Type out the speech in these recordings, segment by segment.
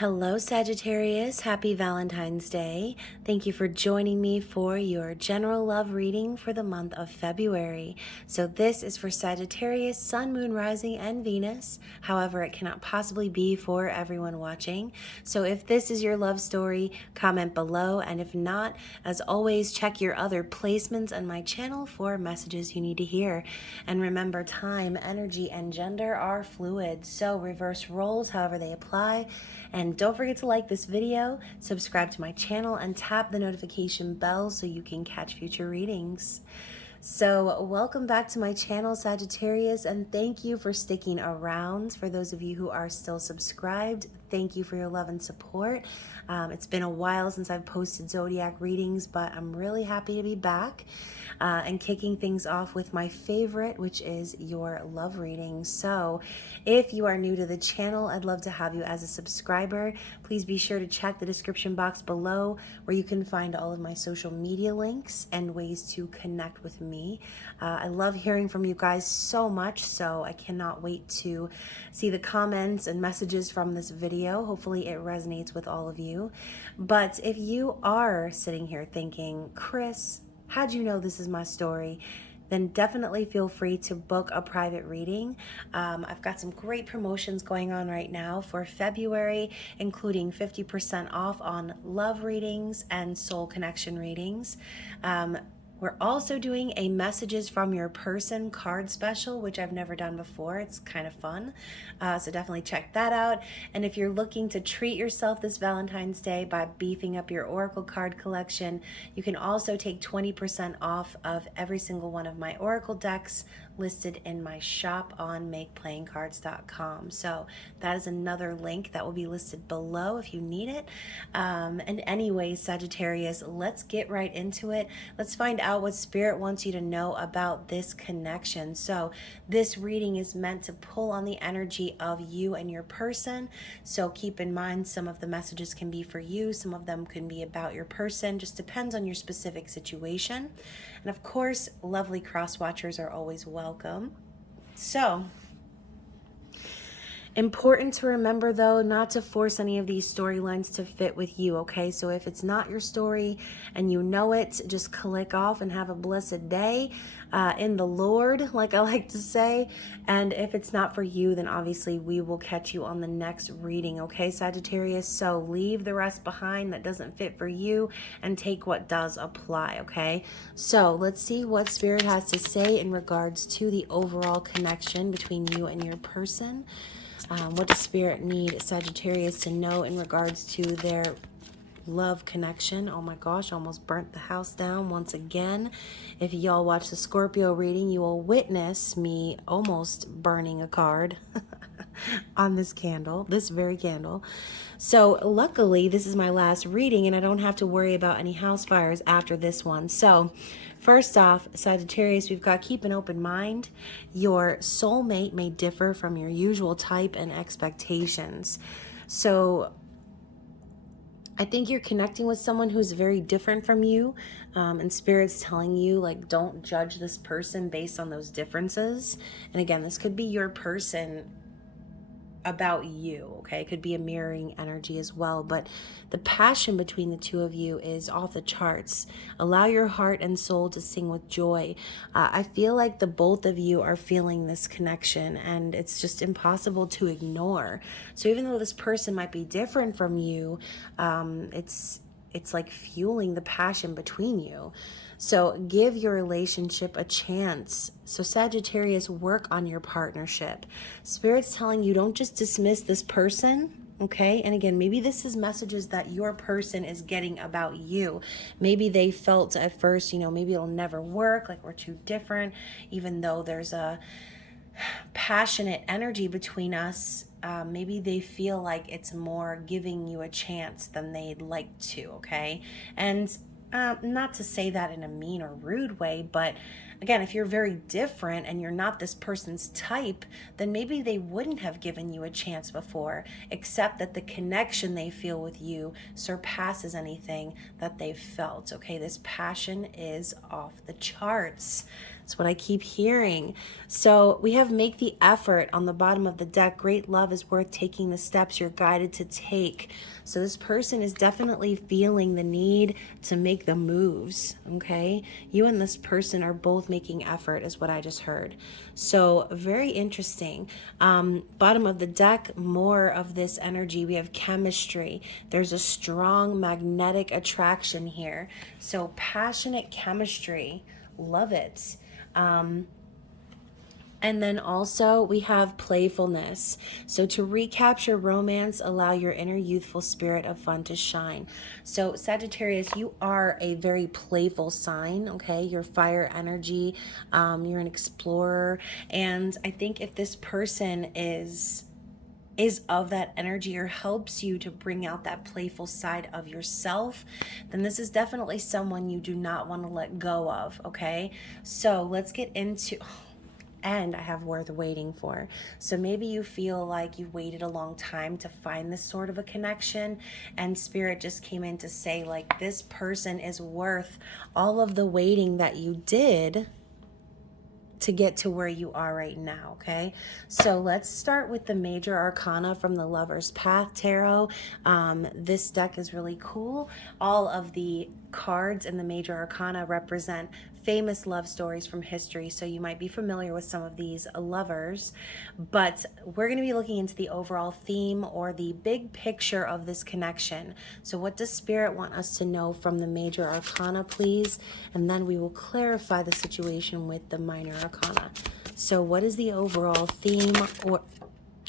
Hello, Sagittarius. Happy Valentine's Day. Thank you for joining me for your general love reading for the month of February. So this is for Sagittarius, Sun, Moon, Rising, and Venus. However, it cannot possibly be for everyone watching. So if this is your love story, comment below. And if not, as always, check your other placements on my channel for messages you need to hear. And remember, time, energy, and gender are fluid. So reverse roles however they apply. And don't forget to like this video, subscribe to my channel, and tap the notification bell so you can catch future readings. So welcome back to my channel, Sagittarius, and thank you for sticking around. For those of you who are still subscribed, thank you for your love and support. It's been a while since I've posted zodiac readings, but I'm really happy to be back and kicking things off with my favorite, which is your love reading. So if you are new to the channel, I'd love to have you as a subscriber. Please be sure to check the description box below where you can find all of my social media links and ways to connect with me. I love hearing from you guys so much, so I cannot wait to see the comments and messages from this video. Hopefully it resonates with all of you. But if you are sitting here thinking, Chris, how'd you know this is my story? Then definitely feel free to book a private reading. I've got some great promotions going on right now for February, including 50% off on love readings and soul connection readings. We're also doing a messages from your person card special, which I've never done before. It's kind of fun. So definitely check that out. And if you're looking to treat yourself this Valentine's Day by beefing up your Oracle card collection, you can also take 20% off of every single one of my Oracle decks listed in my shop on makeplayingcards.com. So that is another link that will be listed below if you need it. And anyways, Sagittarius, let's get right into it. Let's find out what Spirit wants you to know about this connection. So this reading is meant to pull on the energy of you and your person. So keep in mind, some of the messages can be for you, some of them can be about your person, just depends on your specific situation. And of course, lovely cross watchers are always welcome. So important to remember, though, not to force any of these storylines to fit with you, okay? So if it's not your story and you know it, just click off and have a blessed day in the Lord, like I like to say. And if it's not for you, then obviously we will catch you on the next reading, okay, Sagittarius? So leave the rest behind that doesn't fit for you and take what does apply, okay? So let's see what Spirit has to say in regards to the overall connection between you and your person. What does Spirit need Sagittarius to know in regards to their love connection? Oh my gosh, I almost burnt the house down once again. If y'all watch the Scorpio reading, you will witness me almost burning a card on this candle, this very candle. So luckily, this is my last reading and I don't have to worry about any house fires after this one. So first off, Sagittarius, we've got keep an open mind. Your soulmate may differ from your usual type and expectations. So I think you're connecting with someone who's very different from you, and Spirit's telling you, like, don't judge this person based on those differences. And again, this could be your person about you, okay? It could be a mirroring energy as well, but the passion between the two of you is off the charts. Allow your heart and soul to sing with joy. I feel like the both of you are feeling this connection and it's just impossible to ignore. So even though this person might be different from you, it's like fueling the passion between you. So give your relationship a chance. So Sagittarius, work on your partnership. Spirit's telling you, don't just dismiss this person, okay? And again, maybe this is messages that your person is getting about you. Maybe they felt at first, maybe it'll never work, like we're too different, even though there's a passionate energy between us. Maybe they feel like it's more giving you a chance than they'd like to, okay? And not to say that in a mean or rude way, but again, if you're very different and you're not this person's type, then maybe they wouldn't have given you a chance before, except that the connection they feel with you surpasses anything that they've felt. Okay, this passion is off the charts. That's what I keep hearing. So we have make the effort on the bottom of the deck. Great love is worth taking the steps you're guided to take. So this person is definitely feeling the need to make the moves, okay? You and this person are both making effort is what I just heard. So very interesting. Bottom of the deck, more of this energy. We have chemistry. There's a strong magnetic attraction here. So passionate chemistry. Love it. And then also we have playfulness. So to recapture romance, allow your inner youthful spirit of fun to shine. So Sagittarius, you are a very playful sign, okay? You're fire energy, you're an explorer. And I think if this person is of that energy or helps you to bring out that playful side of yourself, then this is definitely someone you do not want to let go of, okay? So let's get into... and I have worth waiting for. So maybe you feel like you waited a long time to find this sort of a connection, and Spirit just came in to say, like, this person is worth all of the waiting that you did to get to where you are right now, okay? So let's start with the Major Arcana from the Lover's Path Tarot. This deck is really cool. All of the cards in the Major Arcana represent famous love stories from history, so you might be familiar with some of these lovers, but we're going to be looking into the overall theme or the big picture of this connection. So what does Spirit want us to know from the Major Arcana, please? And then we will clarify the situation with the Minor Arcana. So what is the overall theme, or...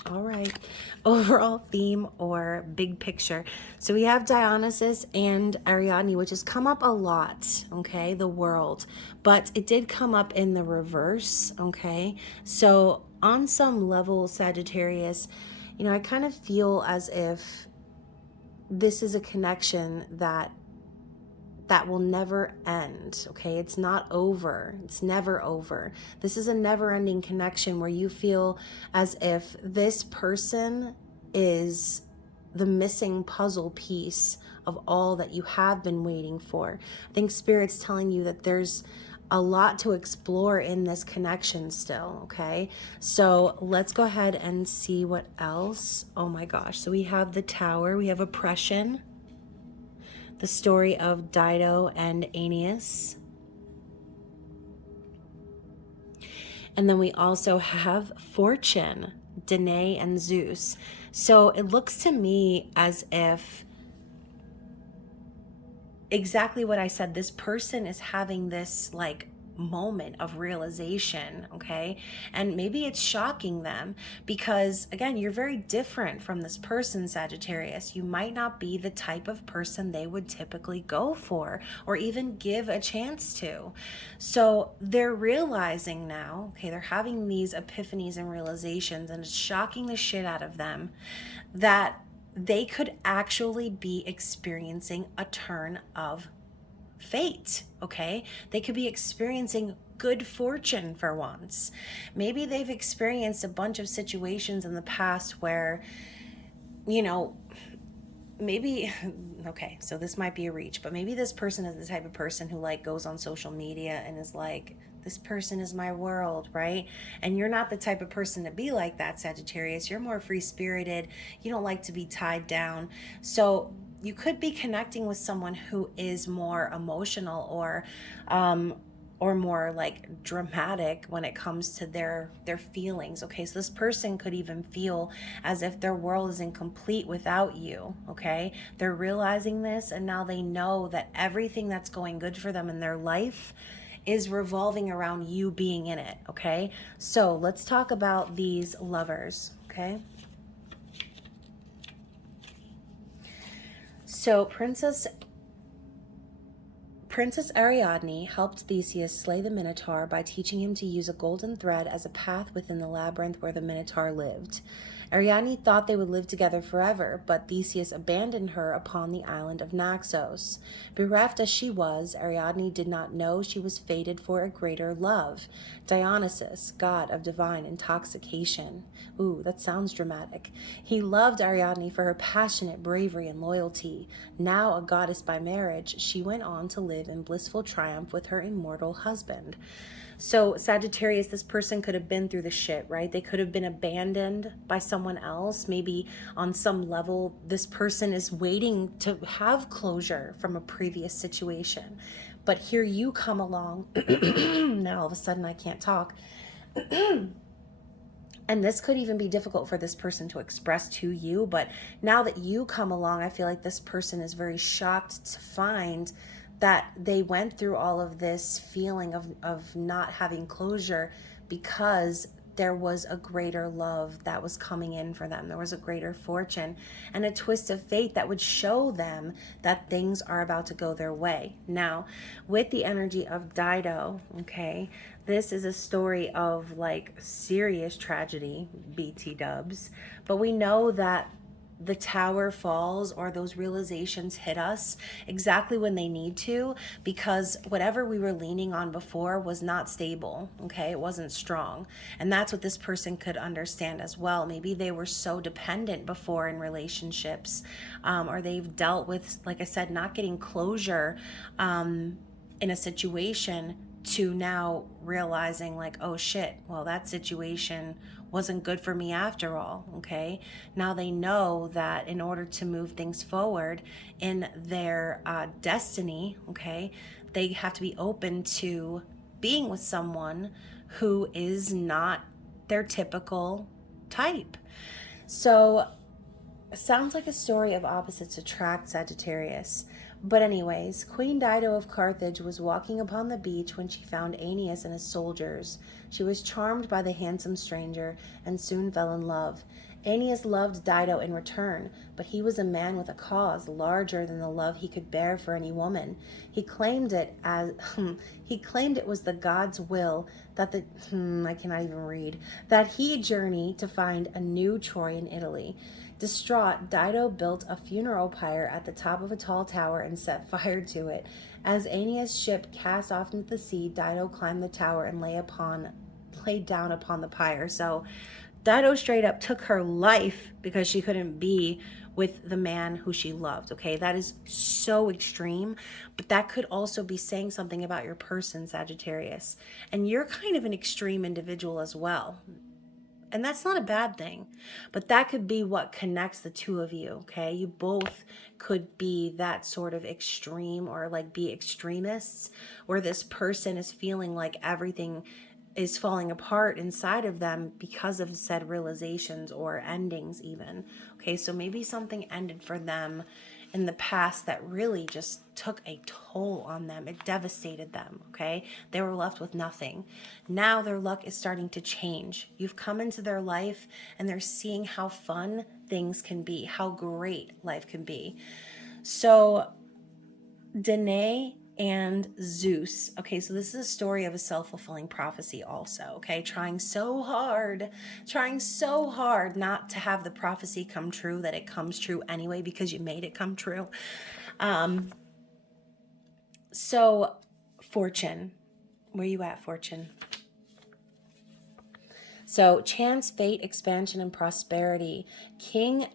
all right, overall theme or big picture? So we have Dionysus and Ariadne, which has come up a lot, okay, the world, but it did come up in the reverse, okay? So on some level, Sagittarius, you know, I kind of feel as if this is a connection that will never end, okay? It's not over. It's never over. This is a never-ending connection where you feel as if this person is the missing puzzle piece of all that you have been waiting for. I think Spirit's telling you that there's a lot to explore in this connection still, okay? So let's go ahead and see what else. Oh my gosh. So we have the Tower. We have oppression. The story of Dido and Aeneas. And then we also have Fortune, Danae and Zeus. So it looks to me as if exactly what I said, this person is having this like moment of realization, okay? And maybe it's shocking them because, again, you're very different from this person, Sagittarius. You might not be the type of person they would typically go for or even give a chance to. So they're realizing now, okay, they're having these epiphanies and realizations, and it's shocking the shit out of them that they could actually be experiencing a turn of fate, okay? They could be experiencing good fortune for once. Maybe they've experienced a bunch of situations in the past where, you know, maybe, okay, so this might be a reach, but maybe this person is the type of person who like goes on social media and is like, this person is my world, right? And you're not the type of person to be like that, Sagittarius. You're more free-spirited. You don't like to be tied down. So you could be connecting with someone who is more emotional or more like dramatic when it comes to their feelings, okay? So this person could even feel as if their world is incomplete without you, okay? They're realizing this, and now they know that everything that's going good for them in their life is revolving around you being in it, okay? So let's talk about these lovers, okay? So Princess Ariadne helped Theseus slay the Minotaur by teaching him to use a golden thread as a path within the labyrinth where the Minotaur lived. Ariadne thought they would live together forever, but Theseus abandoned her upon the island of Naxos. Bereft as she was, Ariadne did not know she was fated for a greater love. Dionysus, god of divine intoxication. Ooh, that sounds dramatic. He loved Ariadne for her passionate bravery and loyalty. Now a goddess by marriage, she went on to live in blissful triumph with her immortal husband. So Sagittarius, this person could have been through the shit, right? They could have been abandoned by someone else. Maybe on some level, this person is waiting to have closure from a previous situation. But here you come along. Now all of a sudden I can't talk. And this could even be difficult for this person to express to you. But now that you come along, I feel like this person is very shocked to find that they went through all of this feeling of not having closure because there was a greater love that was coming in for them. There was a greater fortune and a twist of fate that would show them that things are about to go their way. Now, with the energy of Dido, okay, this is a story of like serious tragedy, BT dubs, but we know that the tower falls or those realizations hit us exactly when they need to, because whatever we were leaning on before was not stable, okay? It wasn't strong. And that's what this person could understand as well. Maybe they were so dependent before in relationships, or they've dealt with, like I said, not getting closure in a situation, to now realizing like, oh shit, well, that situation wasn't good for me after all, okay? Now they know that in order to move things forward in their destiny, okay, they have to be open to being with someone who is not their typical type. So sounds like a story of opposites attract, Sagittarius. But anyways, Queen Dido of Carthage was walking upon the beach when she found Aeneas and his soldiers. She was charmed by the handsome stranger and soon fell in love. Aeneas loved Dido in return, but he was a man with a cause larger than the love he could bear for any woman. He claimed it was the god's will that I cannot even read, that he journey to find a new Troy in Italy. Distraught, Dido built a funeral pyre at the top of a tall tower and set fire to it. As Aeneas' ship cast off into the sea, Dido climbed the tower and laid down upon the pyre. So Dido straight up took her life because she couldn't be with the man who she loved, okay? That is so extreme, but that could also be saying something about your person, Sagittarius. And you're kind of an extreme individual as well. And that's not a bad thing, but that could be what connects the two of you, okay? You both could be that sort of extreme, or like be extremists, where this person is feeling like everything is falling apart inside of them because of said realizations or endings even. Okay, so maybe something ended for them in the past that really just took a toll on them. It devastated them, okay? They were left with nothing. Now their luck is starting to change. You've come into their life and they're seeing how fun things can be, how great life can be. So Danae and Zeus. Okay, so this is a story of a self-fulfilling prophecy also, okay? Trying so hard not to have the prophecy come true, that it comes true anyway because you made it come true. So Fortune, where you at, Fortune? So chance, fate, expansion, and prosperity. King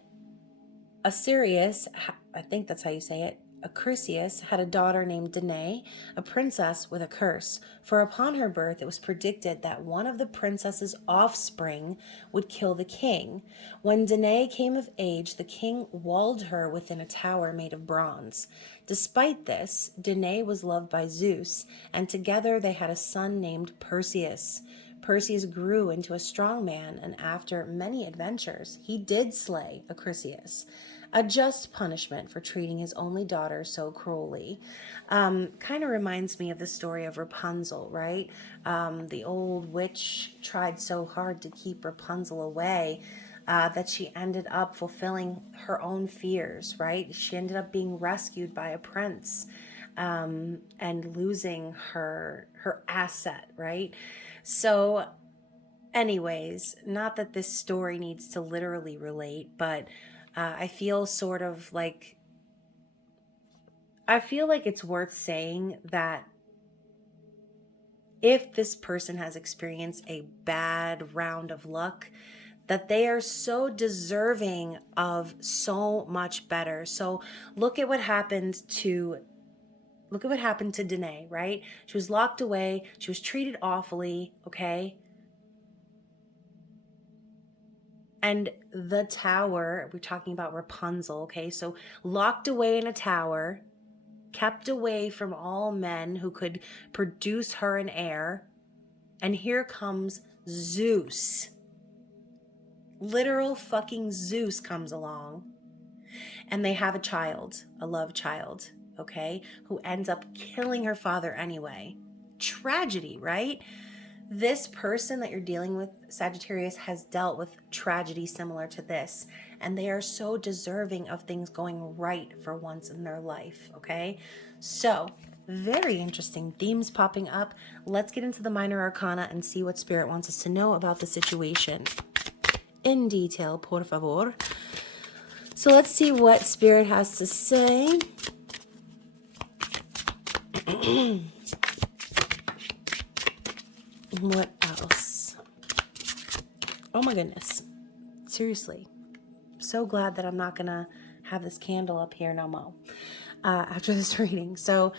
Assyrius, I think that's how you say it, Acrisius had a daughter named Danae, a princess with a curse, for upon her birth it was predicted that one of the princess's offspring would kill the king. When Danae came of age, the king walled her within a tower made of bronze. Despite this, Danae was loved by Zeus, and together they had a son named Perseus. Perseus grew into a strong man, and after many adventures, he did slay Acrisius. A just punishment for treating his only daughter so cruelly. Kind of reminds me of the story of Rapunzel, right? The old witch tried so hard to keep Rapunzel away that she ended up fulfilling her own fears, right? She ended up being rescued by a prince and losing her asset, right? So Anyways, not that this story needs to literally relate, but I feel sort of like, I feel like it's worth saying that if this person has experienced a bad round of luck, that they are so deserving of so much better. So look at what happened to Danae, right? She was locked away, she was treated awfully, okay? And the tower, we're talking about Rapunzel, okay? So locked away in a tower, kept away from all men who could produce her an heir. And here comes Zeus. Literal fucking Zeus comes along. And they have a child, a love child, okay? Who ends up killing her father anyway. Tragedy, right? This person that you're dealing with, Sagittarius, has dealt with tragedy similar to this, and they are so deserving of things going right for once in their life, okay? So, very interesting themes popping up. Let's get into the minor arcana and see what Spirit wants us to know about the situation in detail, por favor. So let's see what Spirit has to say. What else? Oh my goodness. Seriously. So glad that I'm not going to have this candle up here no more after this reading. So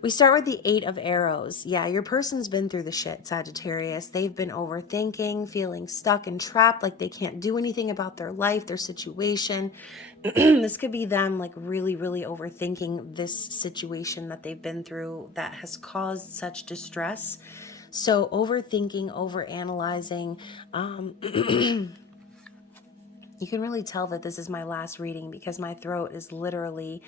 we start with the 8 of Arrows. Yeah, your person's been through the shit, Sagittarius. They've been overthinking, feeling stuck and trapped, like they can't do anything about their life, their situation. This could be them like really, really overthinking this situation that they've been through that has caused such distress. So overthinking, overanalyzing. You can really tell that this is my last reading because my throat is literally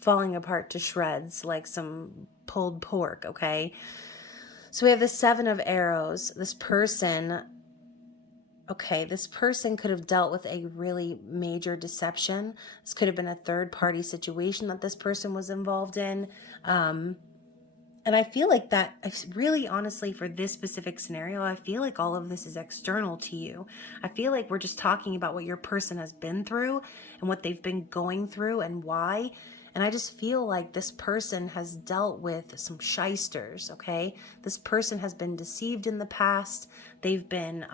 falling apart to shreds like some pulled pork, okay? So we have the 7 of Arrows. This person could have dealt with a really major deception. This could have been a third-party situation that this person was involved in. And I feel like that, really honestly, for this specific scenario, I feel like all of this is external to you. I feel like we're just talking about what your person has been through and what they've been going through and why. And I just feel like this person has dealt with some shysters, okay? This person has been deceived in the past. They've been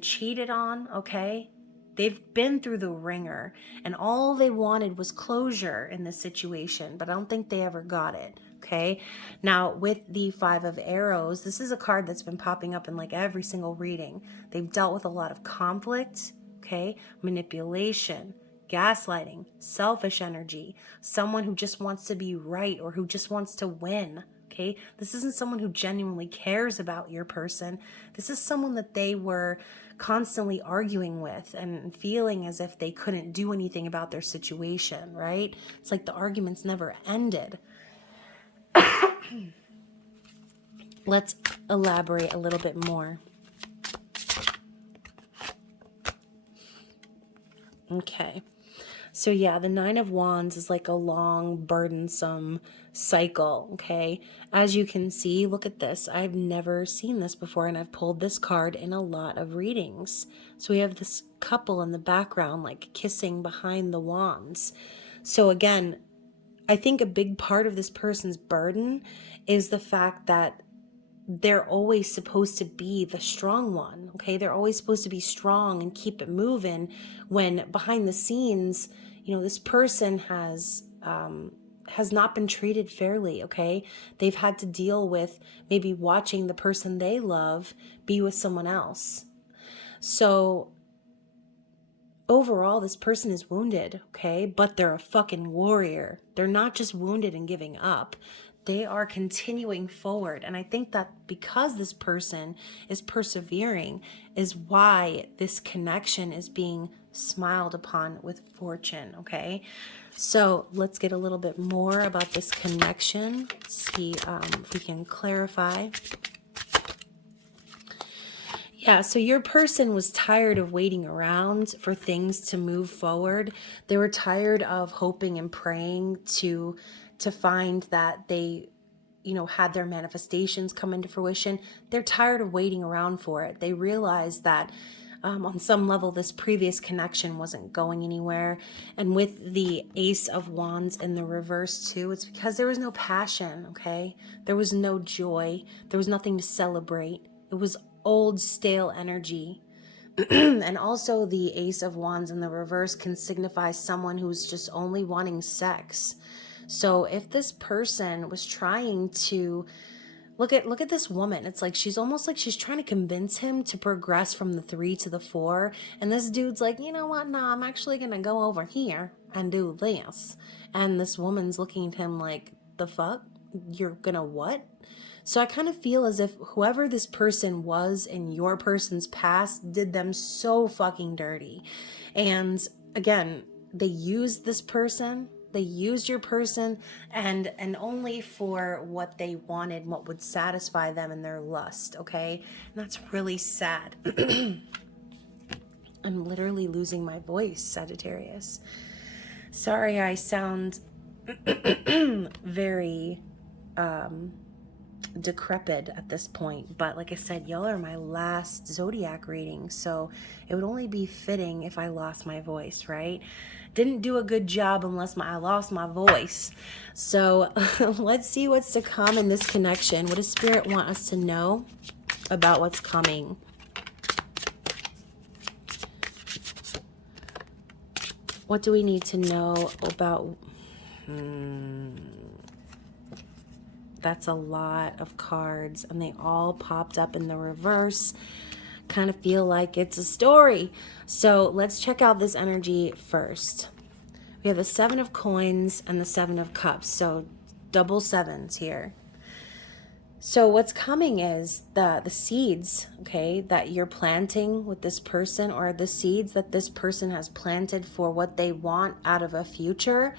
cheated on, okay? They've been through the ringer, and all they wanted was closure in this situation, but I don't think they ever got it, okay? Now, with the 5 of Arrows, this is a card that's been popping up in like every single reading. They've dealt with a lot of conflict, okay? Manipulation, gaslighting, selfish energy, someone who just wants to be right or who just wants to win, okay? This isn't someone who genuinely cares about your person. This is someone that they were constantly arguing with and feeling as if they couldn't do anything about their situation, right? It's like the arguments never ended. Let's elaborate a little bit more. Okay. So yeah, the 9 of Wands is like a long, burdensome cycle, okay? As you can see, look at this. I've never seen this before, and I've pulled this card in a lot of readings. So we have this couple in the background, like kissing behind the wands. So again, I think a big part of this person's burden is the fact that they're always supposed to be the strong one, okay? They're always supposed to be strong and keep it moving when behind the scenes, you know, this person has not been treated fairly, okay? They've had to deal with maybe watching the person they love be with someone else. So overall, this person is wounded, okay? But they're a fucking warrior. They're not just wounded and giving up. They are continuing forward. And I think that because this person is persevering is why this connection is being smiled upon with fortune, okay? So let's get a little bit more about this connection. Let's see if we can clarify. Yeah, so your person was tired of waiting around for things to move forward. They were tired of hoping and praying to find that they, you know, had their manifestations come into fruition, they're tired of waiting around for it. They realize that on some level, this previous connection wasn't going anywhere. And with the Ace of Wands in the reverse too, it's because there was no passion, okay? There was no joy. There was nothing to celebrate. It was old, stale energy. And also the Ace of Wands in the reverse can signify someone who's just only wanting sex. So if this person was trying to look at this woman, it's like she's almost like she's trying to convince him to progress from the 3 to the 4, and this dude's like, you know what, nah, I'm actually gonna go over here and do this. And this woman's looking at him like, the fuck, you're gonna what? So I kind of feel as if whoever this person was in your person's past did them so fucking dirty. And again, they used this person, they used your person, and only for what they wanted, what would satisfy them in their lust, okay? And that's really sad. I'm literally losing my voice, Sagittarius. Sorry, I sound very decrepit at this point, but like I said, y'all are my last zodiac reading, so it would only be fitting if I lost my voice, right? Didn't do a good job unless I lost my voice. So let's see what's to come in this connection. What does Spirit want us to know about what's coming? What do we need to know about... That's a lot of cards, and they all popped up in the reverse. Kind of feel like it's a story. So let's check out this energy first. We have the 7 of Coins and the 7 of Cups, so double sevens here. So what's coming is the seeds, okay, that you're planting with this person, or the seeds that this person has planted for what they want out of a future.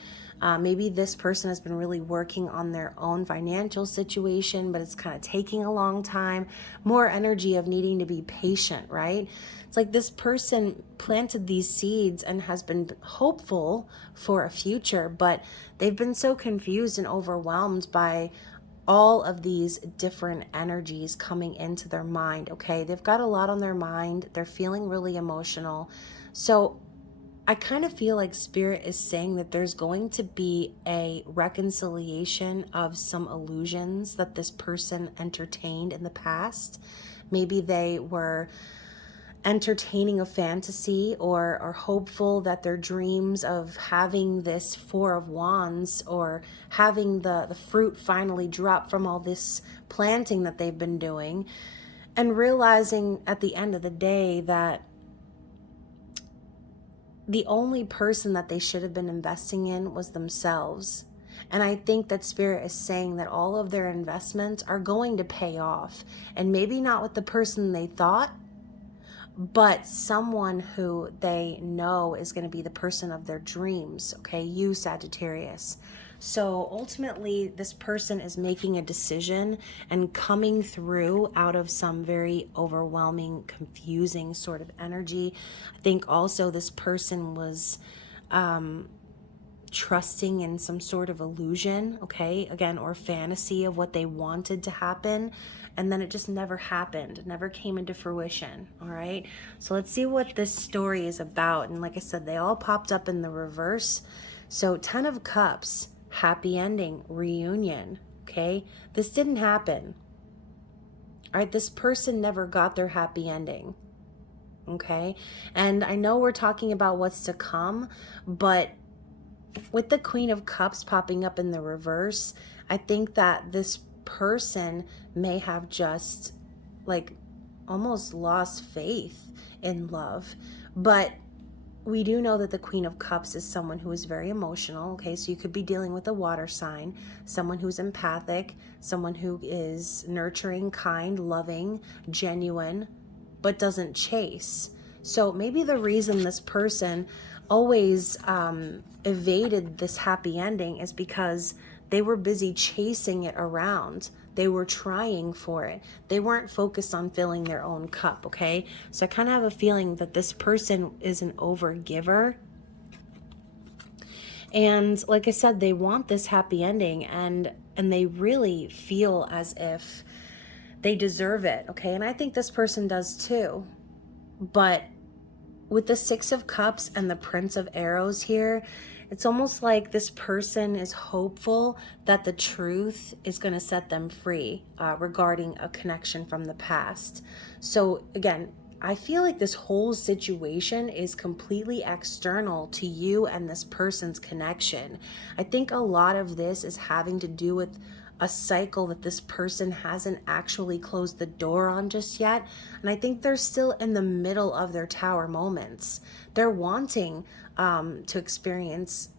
Maybe this person has been really working on their own financial situation, but it's kind of taking a long time. More energy of needing to be patient, right? It's like this person planted these seeds and has been hopeful for a future, but they've been so confused and overwhelmed by all of these different energies coming into their mind, okay? They've got a lot on their mind. They're feeling really emotional. So I kind of feel like Spirit is saying that there's going to be a reconciliation of some illusions that this person entertained in the past. Maybe they were entertaining a fantasy or are hopeful that their dreams of having this 4 of Wands or having the fruit finally drop from all this planting that they've been doing, and realizing at the end of the day that the only person that they should have been investing in was themselves. And I think that Spirit is saying that all of their investments are going to pay off, and maybe not with the person they thought, but someone who they know is going to be the person of their dreams, okay? You, Sagittarius. So ultimately, this person is making a decision and coming through out of some very overwhelming, confusing sort of energy. I think also this person was trusting in some sort of illusion, okay? Again, or fantasy of what they wanted to happen. And then it just never happened, never came into fruition, all right? So let's see what this story is about. And like I said, they all popped up in the reverse. So 10 of Cups, happy ending, reunion, okay? This didn't happen, all right? This person never got their happy ending, okay? And I know we're talking about what's to come, but with the Queen of Cups popping up in the reverse, I think that this person may have just like almost lost faith in love. But we do know that the Queen of Cups is someone who is very emotional, okay? So you could be dealing with a water sign, someone who's empathic, someone who is nurturing, kind, loving, genuine, but doesn't chase. So maybe the reason this person always evaded this happy ending is because they were busy chasing it around. They were trying for it. They weren't focused on filling their own cup, okay? So I kind of have a feeling that this person is an overgiver. And like I said, they want this happy ending. And and they really feel as if they deserve it, okay? And I think this person does too. But with the Six of Cups and the Prince of Arrows here, it's almost like this person is hopeful that the truth is going to set them free regarding a connection from the past. So again, I feel like this whole situation is completely external to you and this person's connection. I think a lot of this is having to do with a cycle that this person hasn't actually closed the door on just yet. And I think they're still in the middle of their tower moments. They're wanting to experience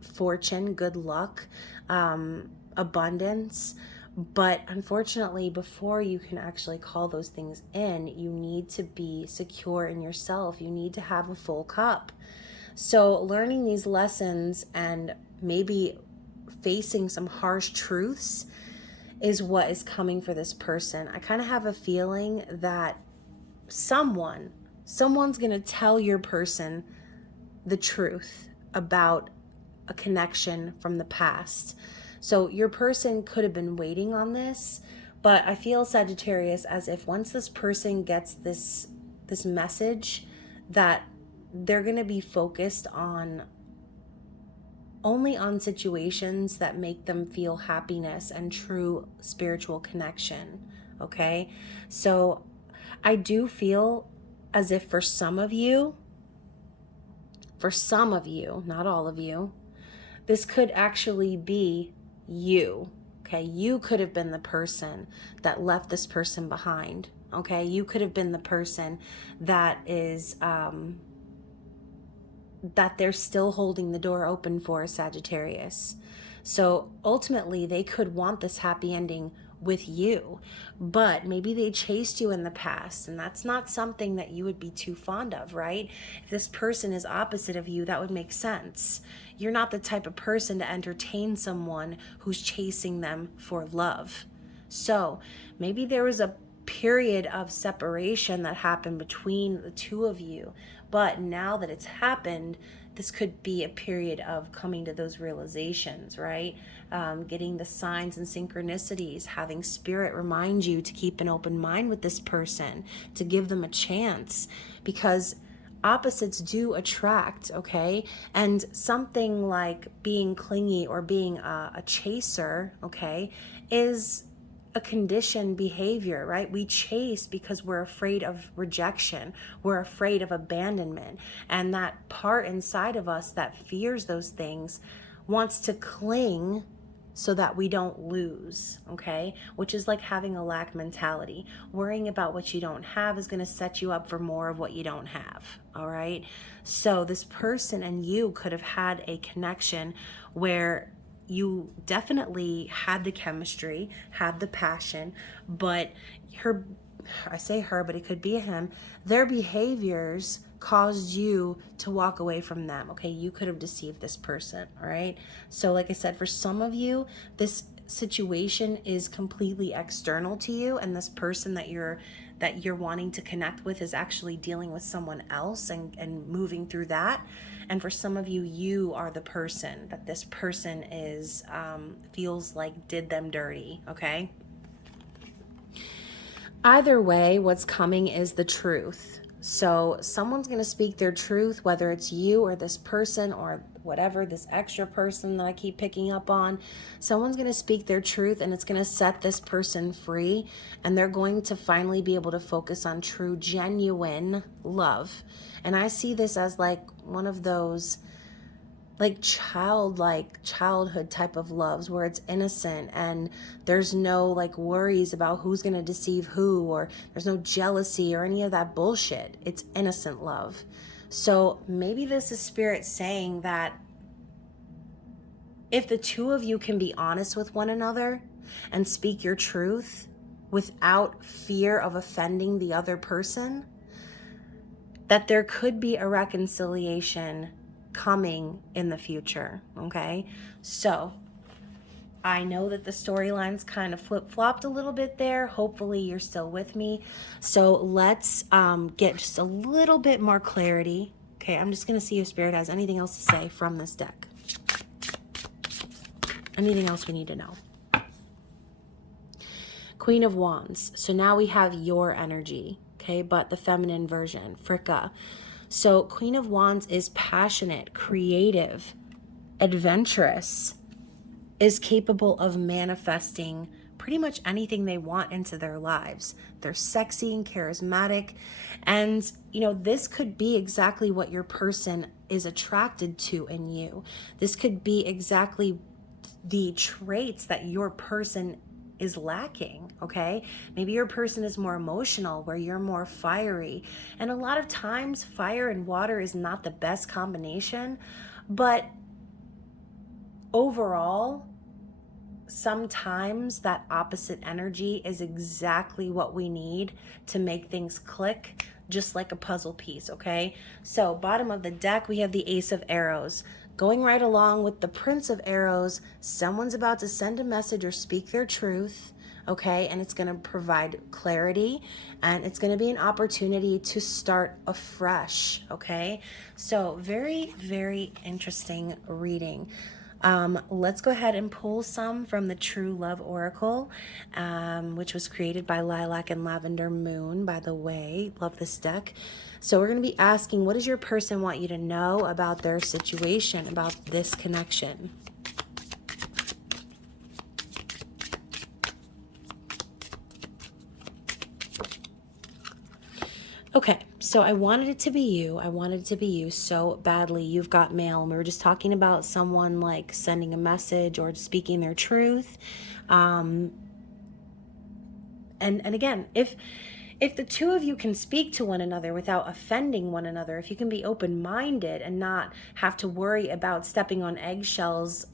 fortune, good luck, abundance. But unfortunately, before you can actually call those things in, you need to be secure in yourself. You need to have a full cup. So learning these lessons and maybe facing some harsh truths is what is coming for this person. I kind of have a feeling that someone's going to tell your person the truth about a connection from the past. So your person could have been waiting on this, but I feel, Sagittarius, as if once this person gets this message, that they're going to be focused only on situations that make them feel happiness and true spiritual connection, okay? So I do feel as if for some of you, not all of you, this could actually be you, okay? You could have been the person that left this person behind, okay? You could have been the person that is, that they're still holding the door open for, Sagittarius. So ultimately, they could want this happy ending with you, but maybe they chased you in the past, and that's not something that you would be too fond of, right? If this person is opposite of you, that would make sense. You're not the type of person to entertain someone who's chasing them for love. So maybe there was a period of separation that happened between the two of you, but now that it's happened, this could be a period of coming to those realizations, right? Getting the signs and synchronicities, having spirit remind you to keep an open mind with this person, to give them a chance, because opposites do attract, okay? And something like being clingy or being a chaser, okay, is a conditioned behavior, right? We chase because we're afraid of rejection. We're afraid of abandonment. And that part inside of us that fears those things wants to cling so that we don't lose, okay? Which is like having a lack mentality. Worrying about what you don't have is going to set you up for more of what you don't have, all right? So this person and you could have had a connection where you definitely had the chemistry, had the passion, but I say her, but it could be him, their behaviors caused you to walk away from them, okay? You could have deceived this person, all right? So like I said, for some of you, this situation is completely external to you, and this person that you're wanting to connect with is actually dealing with someone else and moving through that. And for some of you, you are the person that this person is feels like did them dirty, okay? Either way, what's coming is the truth. So someone's going to speak their truth, whether it's you or this person or whatever, this extra person that I keep picking up on. Someone's going to speak their truth, and it's going to set this person free, and they're going to finally be able to focus on true, genuine love. And I see this as like one of those like childhood type of loves where it's innocent and there's no like worries about who's going to deceive who, or there's no jealousy or any of that bullshit. It's innocent love. So maybe this is spirit saying that if the two of you can be honest with one another and speak your truth without fear of offending the other person, that there could be a reconciliation coming in the future, okay? So I know that the storylines kind of flip-flopped a little bit there. Hopefully you're still with me. So let's get just a little bit more clarity. Okay, I'm just going to see if Spirit has anything else to say from this deck. Anything else we need to know. Queen of Wands. So now we have your energy, okay, but the feminine version, Fricka. So Queen of Wands is passionate, creative, adventurous, is capable of manifesting pretty much anything they want into their lives. They're sexy and charismatic. And, you know, this could be exactly what your person is attracted to in you. This could be exactly the traits that your person is lacking, okay? Maybe your person is more emotional, where you're more fiery. And a lot of times, fire and water is not the best combination, but overall, sometimes that opposite energy is exactly what we need to make things click, just like a puzzle piece, okay? So bottom of the deck, we have the Ace of Arrows. Going right along with the Prince of Arrows, someone's about to send a message or speak their truth, okay? And it's going to provide clarity, and it's going to be an opportunity to start afresh, okay? So very, very interesting reading. Let's go ahead and pull some from the True Love Oracle, which was created by LilacandLavenderMoon, by the way. Love this deck. So we're going to be asking, what does your person want you to know about their situation, about this connection? Okay, so I wanted it to be you. I wanted it to be you so badly. You've got mail. And we were just talking about someone like sending a message or speaking their truth. And again, if the two of you can speak to one another without offending one another, if you can be open-minded and not have to worry about stepping on eggshells,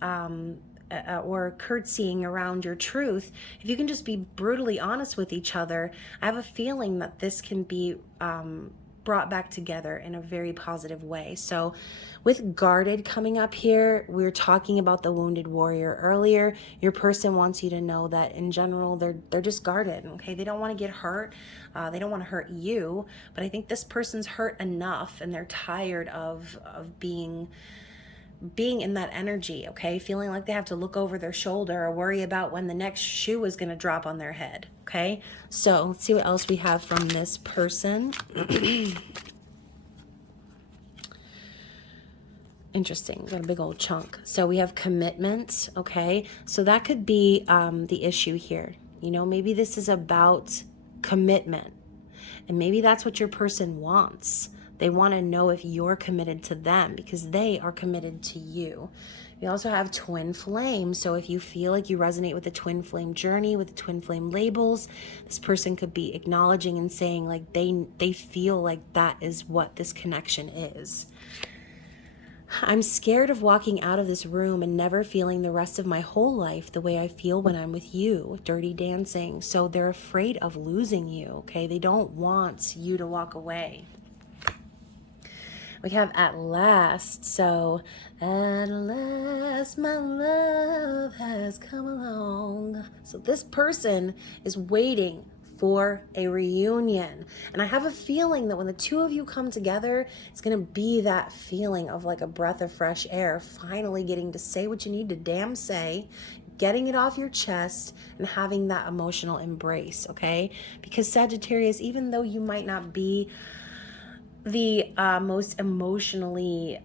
or curtsying around your truth, if you can just be brutally honest with each other, I have a feeling that this can be brought back together in a very positive way. So with guarded coming up here, we were talking about the wounded warrior earlier. Your person wants you to know that in general, they're just guarded, okay? They don't want to get hurt. They don't want to hurt you, but I think this person's hurt enough and they're tired of being in that energy, okay? Feeling like they have to look over their shoulder or worry about when the next shoe is going to drop on their head, okay? So let's see what else we have from this person. Interesting. Got a big old chunk. So we have commitment, okay? So that could be the issue here. You know, maybe this is about commitment. And maybe that's what your person wants. They want to know if you're committed to them because they are committed to you. We also have twin flame. So if you feel like you resonate with the twin flame journey, with the twin flame labels, this person could be acknowledging and saying like they feel like that is what this connection is. I'm scared of walking out of this room and never feeling the rest of my whole life the way I feel when I'm with you. Dirty dancing. So they're afraid of losing you, okay? They don't want you to walk away. We have at last. So at last my love has come along. So this person is waiting for a reunion. And I have a feeling that when the two of you come together, it's going to be that feeling of like a breath of fresh air, finally getting to say what you need to damn say, getting it off your chest, and having that emotional embrace, okay? Because Sagittarius, even though you might not be the most emotionally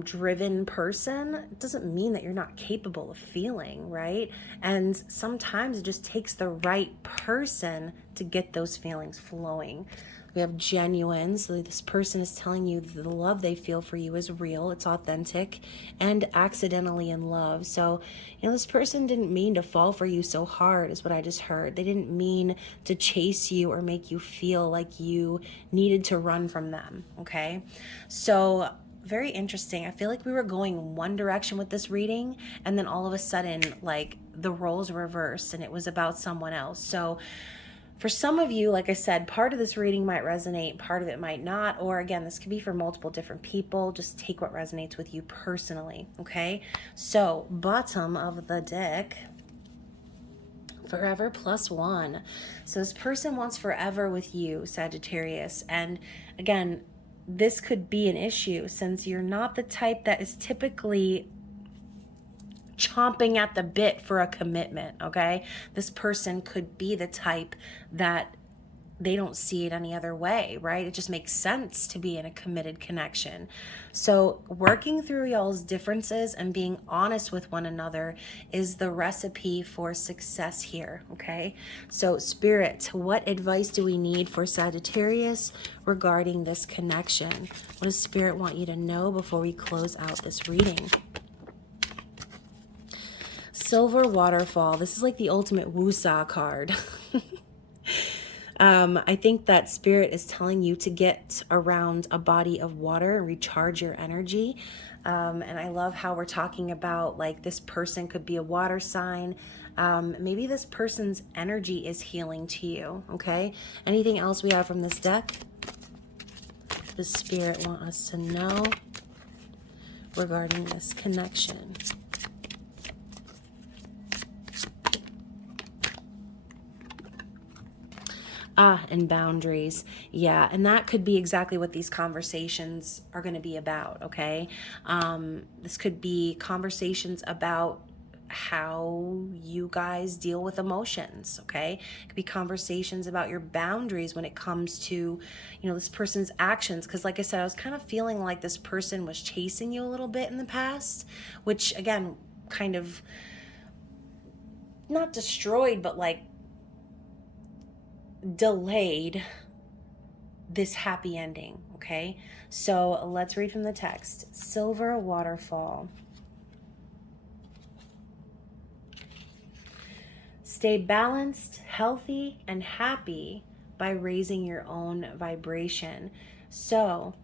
driven person, it doesn't mean that you're not capable of feeling, right? And sometimes it just takes the right person to get those feelings flowing. We have genuine, so this person is telling you the love they feel for you is real, it's authentic, and accidentally in love. So, you know, this person didn't mean to fall for you so hard, is what I just heard. They didn't mean to chase you or make you feel like you needed to run from them, okay? So, very interesting. I feel like we were going one direction with this reading, and then all of a sudden, like, the roles reversed, and it was about someone else. So, for some of you, like I said, part of this reading might resonate, part of it might not, or again, this could be for multiple different people. Just take what resonates with you personally, okay? So, bottom of the deck, forever plus one. So this person wants forever with you, Sagittarius, and again, this could be an issue since you're not the type that is typically chomping at the bit for a commitment, okay? This person could be the type that they don't see it any other way, right? It just makes sense to be in a committed connection. So working through y'all's differences and being honest with one another is the recipe for success here, okay? So Spirit, what advice do we need for Sagittarius regarding this connection? What does Spirit want you to know before we close out this reading? Silver Waterfall. This is like the ultimate woo-saw card. I think that Spirit is telling you to get around a body of water and recharge your energy. And I love how we're talking about, like, this person could be a water sign. Maybe this person's energy is healing to you, okay? Anything else we have from this deck? The Spirit want us to know regarding this connection. And boundaries. Yeah, and that could be exactly what these conversations are going to be about, okay? This could be conversations about how you guys deal with emotions, okay? It could be conversations about your boundaries when it comes to, you know, this person's actions. Because like I said, I was kind of feeling like this person was chasing you a little bit in the past, which again, kind of not destroyed, but like delayed this happy ending, okay? So let's read from the text. Silver Waterfall. Stay balanced, healthy, and happy by raising your own vibration. So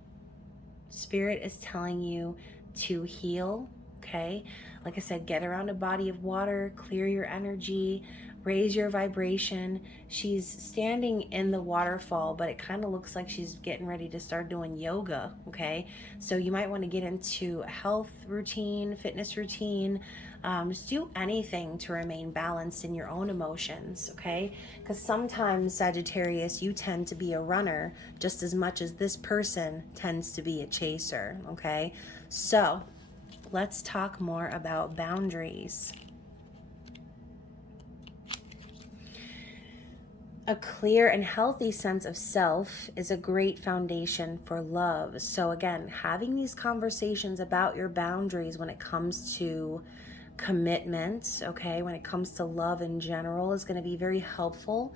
Spirit is telling you to heal, okay? Like I said, get around a body of water, clear your energy, raise your vibration. She's standing in the waterfall, but it kind of looks like she's getting ready to start doing yoga, okay? So you might want to get into a health routine, fitness routine. Just do anything to remain balanced in your own emotions, okay? Because sometimes, Sagittarius, you tend to be a runner just as much as this person tends to be a chaser, okay? So let's talk more about boundaries. A clear and healthy sense of self is a great foundation for love. So again, having these conversations about your boundaries when it comes to commitment, okay, when it comes to love in general, is going to be very helpful.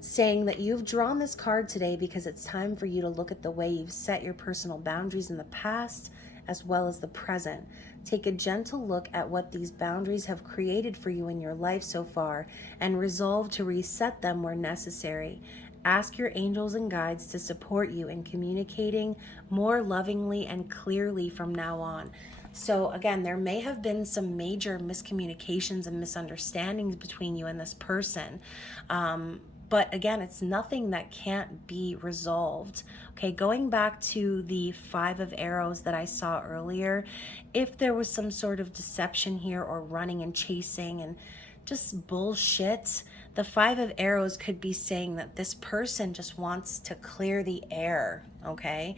Saying that you've drawn this card today because it's time for you to look at the way you've set your personal boundaries in the past as well as the present. Take a gentle look at what these boundaries have created for you in your life so far and resolve to reset them where necessary. Ask your angels and guides to support you in communicating more lovingly and clearly from now on. So again, there may have been some major miscommunications and misunderstandings between you and this person. But again, it's nothing that can't be resolved. Okay, going back to the 5 of arrows that I saw earlier, if there was some sort of deception here or running and chasing and just bullshit, the 5 of arrows could be saying that this person just wants to clear the air, okay?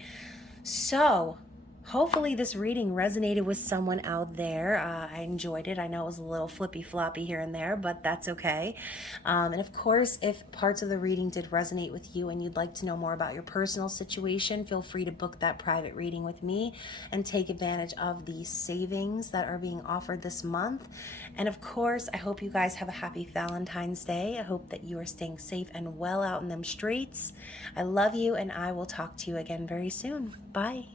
So hopefully this reading resonated with someone out there. I enjoyed it. I know it was a little flippy floppy here and there, but that's okay. And of course, if parts of the reading did resonate with you and you'd like to know more about your personal situation, feel free to book that private reading with me and take advantage of the savings that are being offered this month. And of course, I hope you guys have a happy Valentine's Day. I hope that you are staying safe and well out in them streets. I love you, and I will talk to you again very soon. Bye.